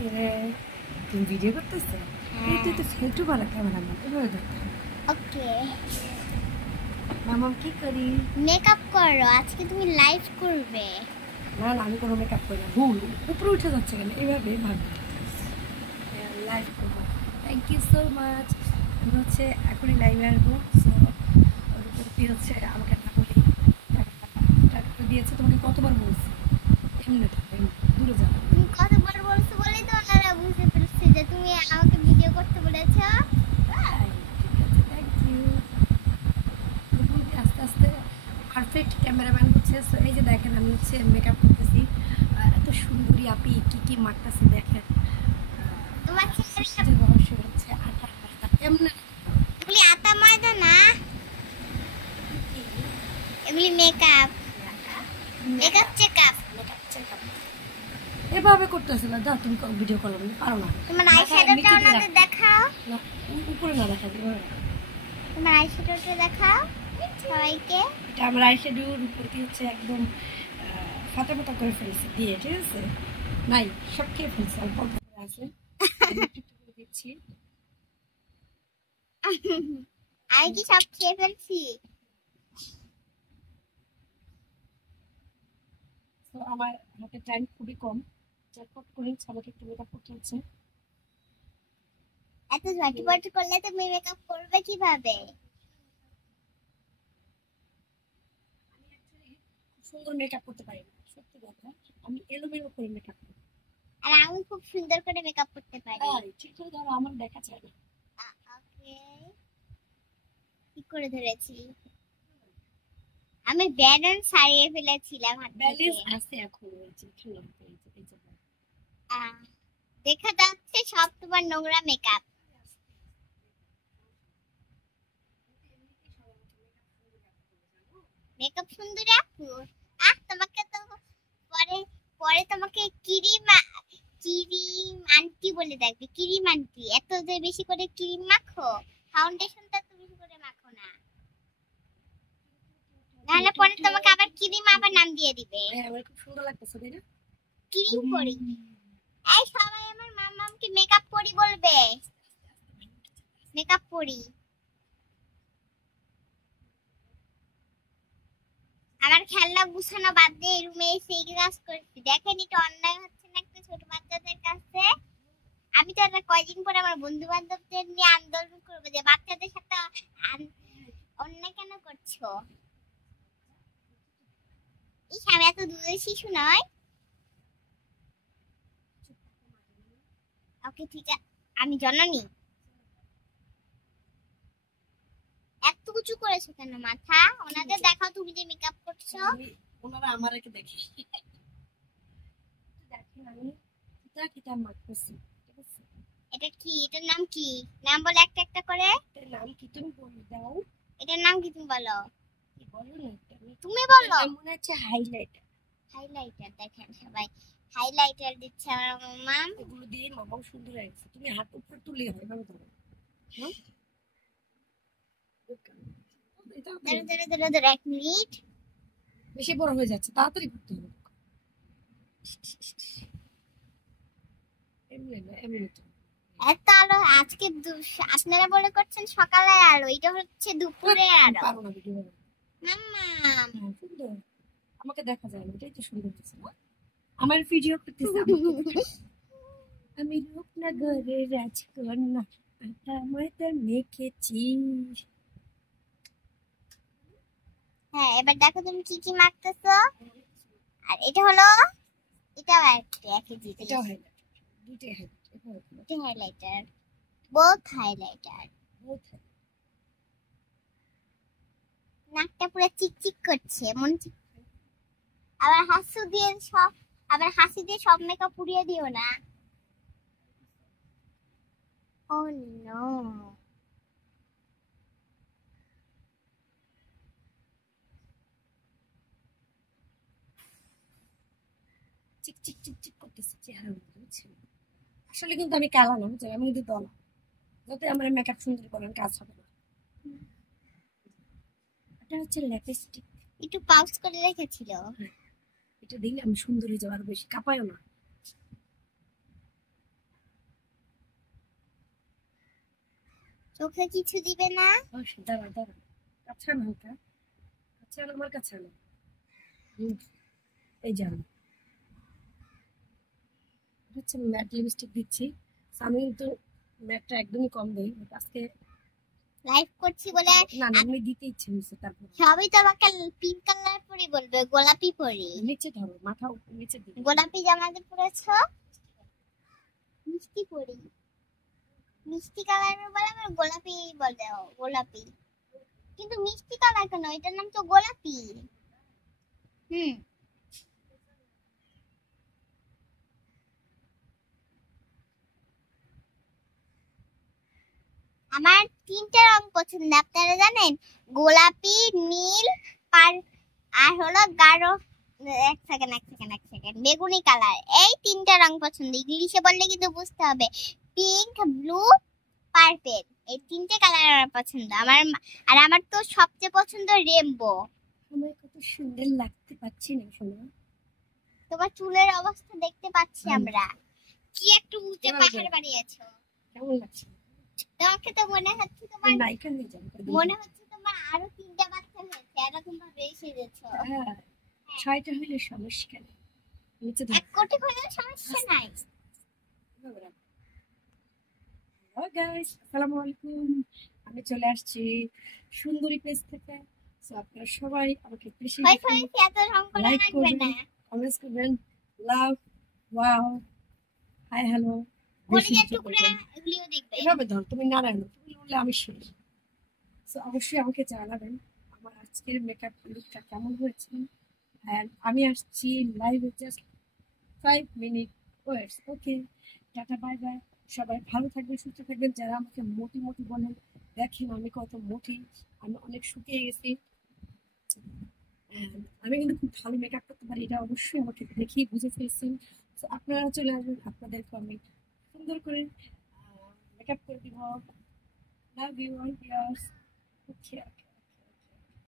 তুমি ভিডিও করতেছো? তুই তো ফেলটু বালা ক্যামেরাম্যান, এভাবে ধরতে হবে। ওকে মামা কি করি? মেকআপ করো, আজকে তুমি লাইভ করবে। না না, আমি কোনো মেকআপ করি না। ভুল, উপরে উঠে যাচ্ছে কেন? এইভাবে ভাবি লাইভ করবো। Thank you so much. আমি হচ্ছে এখনই লাইভে আসবো। সো ওর উপর তুই হচ্ছে আমাকে না বলি টাকা দিয়েছে। তোমাকে কতবার বলছি এমনি দূরে যাবো। তুমি কতবার বলছো বলেই তো ওনারা বুঝতে পেরেছে যে তুমি আমাকে ভিডিও করতে বলেছো। ঠিক আছে, থ্যাংক ইউ। আস্তে আস্তে পারফেক্ট ক্যামেরাম্যান হচ্ছে। সো এই যে দেখেন আমি হচ্ছে মেকআপ করতেছি। এত সুন্দরী আপি কি কি মারতেছে দেখেন। তোমার যে রহস্য হচ্ছে আটা ময়দা কেমনে। এগুলি আটা ময়দা না, এগুলি মেকআপ মেকআপ চেকআপ। এভাবে করতেছে না। যাও তুমি ভিডিও কল পারো না। তোমার আইশ্যাডোটা ওনাদের দেখাও। না, উপরে না দেখা দিবে। তোমার আইশ্যাডোটা দেখাও সবাইকে। এটা আমার আইশ্যাডোর উপর দিয়ে হচ্ছে একদম ফাটা ফাটা করে ফেলছে দিয়ে, ঠিক আছে? নাই, সব খেয়ে ফেলছে, অল্প অল্প করে আছে। করে দিচ্ছি। আমি কি সব খেয়ে ফেলছি? তো আমার হাতে টাইম খুবই কম, চটপট করে আমাকে একটু মেকআপ করতে হচ্ছে। এত ঝটপট করলে তুমি মেকআপ করবে কিভাবে? সুন্দর মেকআপ করতে পারি না, সত্যি কথা। আমি এলোমেলো করে মেকআপ করি। আর আমি খুব সুন্দর করে মেকআপ করতে পারি। ঠিক করে ধরো, আমার দেখা যায় না। ওকে, ঠিক করে ধরেছি। আমি ব্যালেন্স হারিয়ে ফেলেছিলাম হাত থেকে। ব্যালেন্স আছে এখন, এই যে দেখা যাচ্ছে সব তোমার নোংরা মেকআপ। মেকআপ সুন্দরী আপু, তোমাকে তো পরে পরে তোমাকে ক্রিম আন্টি বলে ডাকবে। ক্রিম আন্টি, এত যে বেশি করে ক্রিম মাখো, ফাউন্ডেশনটা তো বেশি করে মাখো না, নাহলে পরে তোমাকে আবার ক্রিম আবার নাম দিয়ে দিবে। আমার খুব সুন্দর লাগতেছে তাই না? ক্রিম পরি। এই সবাই আমার মাম্মামকে মেকআপ পরি বলবে। মেকআপ পরি। আমার খেলনা গুছানো বাদ দিয়ে রুমে এসে এই কাজ করছি। দেখেন এটা অন্যায় হচ্ছে না একটা ছোট বাচ্চাদের কাছে? আমি তো এটা কয়দিন পর আমার বন্ধু বান্ধবদের নিয়ে আন্দোলন করবো যে বাচ্চাদের সাথে অন্যায় কেন করছো। আমি এত দূরের শিশু নয়। ওকে ঠিক আছে, আমি জননী। এত উঁচু করেছো কেন মাথা? ওনাদের দেখাও তুমি যে মেকআপ করছো। ওনারা আমাকে দেখে দেখেন আমি কিটা মাখতেছি, ঠিক আছে? এটা কি? এটার নাম কি? নাম বলে একটা একটা করে। এটার নাম কি তুমি বলে দাও। এটার নাম কি তুমি বলো? কি বলো না তুমি বলো। মনে হচ্ছে হাইলাইটার। হাইলাইটার দেখেন সবাই হাইলাইটার দিচ্ছে আমার মাম্মা। এগুলো দিয়ে মামাও সুন্দর হয়েছে। তুমি হাত উপরে তুলে হয় ভাবে ধরো। এক মিনিট, বেশি বড় হয়ে যাচ্ছে, তাড়াতাড়ি করতে হবে। এমনি না, এমনি তো এত আলো আজকে আপনারা বলে করছেন সকালের আলো, এটা হচ্ছে দুপুরের আলো। পারো না ভিডিও মাম্মা সুন্দর, আমাকে দেখা যায় না, এটাই তো সুন্দর হচ্ছে না? আমার ভিডিও করতেছে আমি রূপনগরের রাজকন্যা, আটা ময়দা মেখেছি। হ্যাঁ, এবার দেখো তুমি কি কি মাখতেছো। আর এটা হলো, এটাও একই জিনিস। এটাও হাইলাইটার, দুইটাই হাইলাইটার, বোথ হাইলাইটার। নাকটা পুরো চিকচিক করছে মন। আবার হাসি দিয়ে সব মেকআপ পুড়িয়ে দিও না। ও নো, চিক চিক চিক চিক করতেছে চেহারা, বুঝছেন? আসলে কিন্তু আমি কালা না, বুঝছেন? আমি কিন্তু দলা। যাতে আমার মেকআপ সুন্দর করেন, কাজ হবে না। এটা হচ্ছে লিপস্টিক, একটু পাউজ করে রেখেছিল। এটা দিলে আমি সুন্দর হয়ে যাবো, আর বেশি কাঁপায়ও না। চোখে কিছু দিবে না? দাঁড়া দাঁড়া, কাছে আনো হালকা, কাছে আনো, আমার কাছে আনো। এই যে আমি হচ্ছে ম্যাট লিপস্টিক দিচ্ছি। আমি কিন্তু ম্যাটটা একদমই কম দেই, আজকে লাইভ করছি বলে না না আমি দিতে ইচ্ছে হয়েছে। তারপর সবই তোমাকে পিঙ্ক কালার পরি বলবে, গোলাপি পরি। নিচে ধরো, মাথা নিচে দিবে। গোলাপি জামাতে পরেছো, মিষ্টি পরি, মিষ্টি কালার বলে আমার গোলাপি বলে। গোলাপি কিন্তু মিষ্টি কালার কেন? এটার নাম তো গোলাপি। আমার 3টে রং পছন্দ, আপনারা জানেন? গোলাপি, নীল, আর হলো গাঢ়, এক সেকেন্ড, বেগুনি কালার। এই 3টে রং পছন্দ। ইংলিশে বললে কিন্তু বুঝতে হবে। পিঙ্ক, ব্লু, পার্পল, এই 3টে কালার আমার পছন্দ। আর আমার তো সবচেয়ে পছন্দ রেনবো। আমার কত সুন্দর লাগতে পাচ্ছি না শোনো? তোমার চুলের অবস্থা দেখতে পাচ্ছি আমরা। কি একটু উঁচু পাহাড় বানিয়েছো, কেমন লাগছে? তোমাকে তো মনে হচ্ছে তোমার নায়িকা হয়ে যাবে। মনে হচ্ছে তোমার আরো 3টে বাচ্চা হয়েছে, এরকম ভাবে সেজেছো। হ্যাঁ, 6টা হইলে সমস্যা নেই। নিচে 1 কোটি হলেও সমস্যা নাই। হ্যালো গাইস, আসসালামু আলাইকুম। আমি চলে আসছি সুন্দরী পেজ থেকে। সো আপনারা সবাই আমাকে বেশি এত রং করা লাইক লাগবে করবেন, না। কমেন্টস করবেন, লাভ, ওয়াও, হাই, হ্যালো, কলিজার টুকরা এগুলিও দেখবে। এভাবে ধর, তুমি নারায়ণ, তুমি বললে আমি শেষ। সো অবশ্যই আমাকে জানাবেন আমার আজকের মেকআপ লুকটা কেমন হয়েছে। অ্যান্ড আমি আসছি লাইভে জাস্ট 5 মিনিট ওয়েটস। ওকে, টাটা, বাই বাই। সবাই ভালো থাকবেন, সুস্থ থাকবেন। যারা আমাকে মোটি মোটি বলেন, দেখেন আমি কত মোটি, আমি অনেক শুকিয়ে গেছি। আমি কিন্তু খুব ভালো মেকআপ করতে পারি, এটা অবশ্যই আমাকে দেখেই বুঝে ফেলছেন। তো আপনারা চলে আসবেন, আপনাদেরকে আমি সুন্দর করে মেকআপ করে দিব। Love you all viewers. Okay.